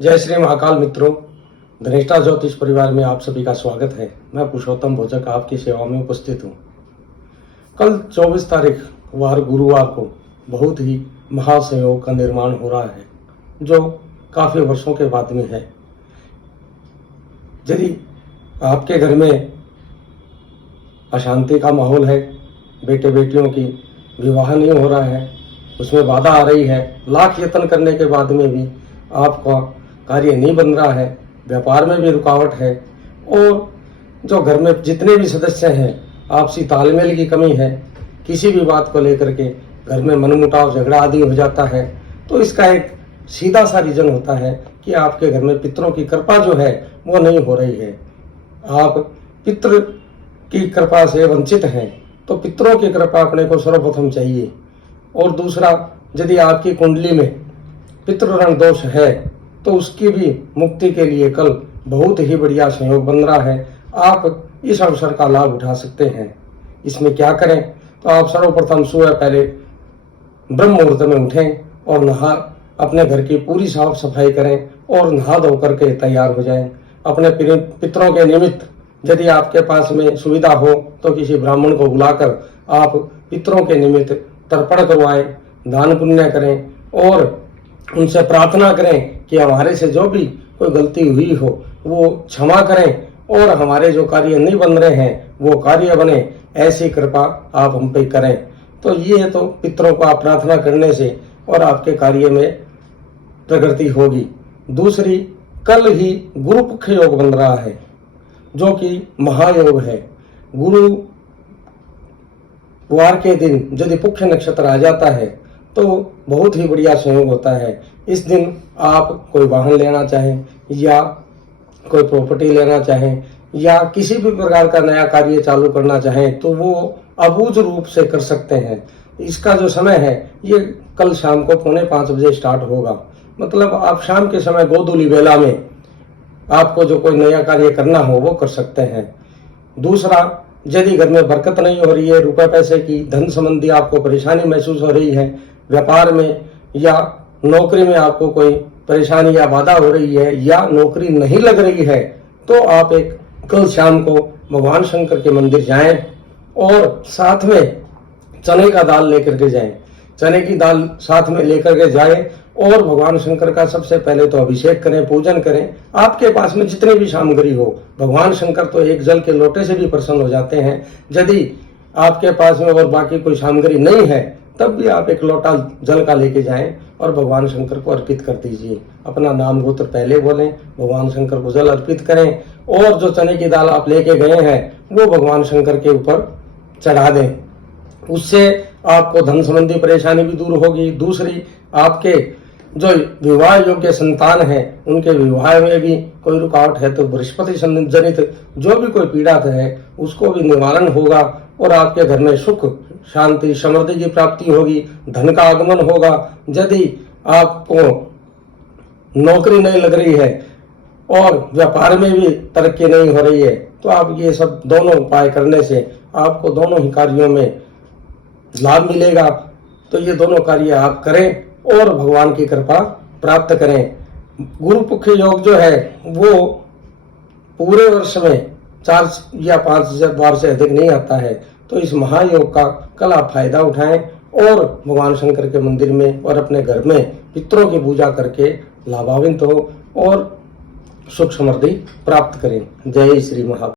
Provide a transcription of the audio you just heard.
जय श्री महाकाल मित्रों, धनिष्ठा ज्योतिष परिवार में आप सभी का स्वागत है। मैं पुरुषोत्तम भोजक आपकी सेवा में उपस्थित हूँ। कल 24 तारीख वार गुरुवार को बहुत ही महासंयोग का निर्माण हो रहा है, जो काफी वर्षों के बाद में है। यदि आपके घर में अशांति का माहौल है, बेटे बेटियों की विवाह नहीं हो रहा है, उसमें बाधा आ रही है, लाख यत्न करने के बाद में भी आपका कार्य नहीं बन रहा है, व्यापार में भी रुकावट है, और जो घर में जितने भी सदस्य हैं आपसी तालमेल की कमी है, किसी भी बात को लेकर के घर में मनमुटाव झगड़ा आदि हो जाता है, तो इसका एक सीधा सा रीजन होता है कि आपके घर में पितरों की कृपा जो है वो नहीं हो रही है। आप पितृ की कृपा से वंचित हैं, तो पितरों की कृपा अपने को सर्वप्रथम चाहिए। और दूसरा, यदि आपकी कुंडली में पितृऋण दोष है तो उसकी भी मुक्ति के लिए कल बहुत ही बढ़िया संयोग बन रहा है। आप इस अवसर का लाभ उठा सकते हैं। इसमें क्या करें, तो आप सर्वप्रथम सुबह पहले ब्रह्म मुहूर्त में उठें और अपने घर की पूरी साफ सफाई करें और नहा धो करके तैयार हो जाएं। अपने पितरों के निमित्त यदि आपके पास में सुविधा हो तो किसी ब्राह्मण को बुलाकर आप पितरों के निमित्त तर्पण करवाएं, दान पुण्य करें और उनसे प्रार्थना करें कि हमारे से जो भी कोई गलती हुई हो वो क्षमा करें और हमारे जो कार्य नहीं बन रहे हैं वो कार्य बने, ऐसी कृपा आप हम पे करें। तो ये है, तो पितरों को आप प्रार्थना करने से और आपके कार्य में प्रगति होगी। दूसरी, कल ही गुरु पक्ष योग बन रहा है, जो कि महायोग है। गुरुवार के दिन यदि पुष्य नक्षत्र आ जाता है तो बहुत ही बढ़िया संयोग होता है। इस दिन आप कोई वाहन लेना चाहें या कोई प्रॉपर्टी लेना चाहें या किसी भी प्रकार का नया कार्य चालू करना चाहें तो वो अबूझ रूप से कर सकते हैं। इसका जो समय है ये कल शाम को 4:45 बजे स्टार्ट होगा। मतलब आप शाम के समय गोधूली वेला में आपको जो कोई नया कार्य करना हो वो कर सकते हैं। दूसरा, यदि घर में बरकत नहीं हो रही है, रुपए पैसे की धन संबंधी आपको परेशानी महसूस हो रही है, व्यापार में या नौकरी में आपको कोई परेशानी या बाधा हो रही है या नौकरी नहीं लग रही है, तो आप एक कल शाम को भगवान शंकर के मंदिर जाएं और साथ में चने का दाल लेकर के जाएं। चने की दाल साथ में लेकर के जाएं और भगवान शंकर का सबसे पहले तो अभिषेक करें, पूजन करें। आपके पास में जितनी भी सामग्री हो, भगवान शंकर तो एक जल के लोटे से भी प्रसन्न हो जाते हैं। यदि आपके पास में और बाकी कोई सामग्री नहीं है तब भी आप एक लोटा जल का लेके जाएं और भगवान शंकर को अर्पित कर दीजिए। अपना नाम गोत्र पहले बोलें, भगवान शंकर को जल अर्पित करें और जो चने की दाल आप लेके गए हैं वो भगवान शंकर के ऊपर चढ़ा दें। उससे आपको धन संबंधी परेशानी भी दूर होगी। दूसरी, आपके जो विवाह योग्य संतान है उनके विवाह में भी कोई रुकावट है तो बृहस्पति जनित जो भी कोई पीड़ा है उसको भी निवारण होगा और आपके घर में सुख शांति समृद्धि की प्राप्ति होगी, धन का आगमन होगा। यदि आपको नौकरी नहीं लग रही है और व्यापार में भी तरक्की नहीं हो रही है तो आप ये सब दोनों उपाय करने से आपको दोनों ही कार्यों में लाभ मिलेगा। तो ये दोनों कार्य आप करें और भगवान की कृपा प्राप्त करें। गुरु पक्ष योग जो है वो पूरे वर्ष में 4 या 5 बार से अधिक नहीं आता है, तो इस महायोग का कल आप फायदा उठाएं और भगवान शंकर के मंदिर में और अपने घर में पितरों की पूजा करके लाभान्वित हो और सुख समृद्धि प्राप्त करें। जय श्री महाकाल।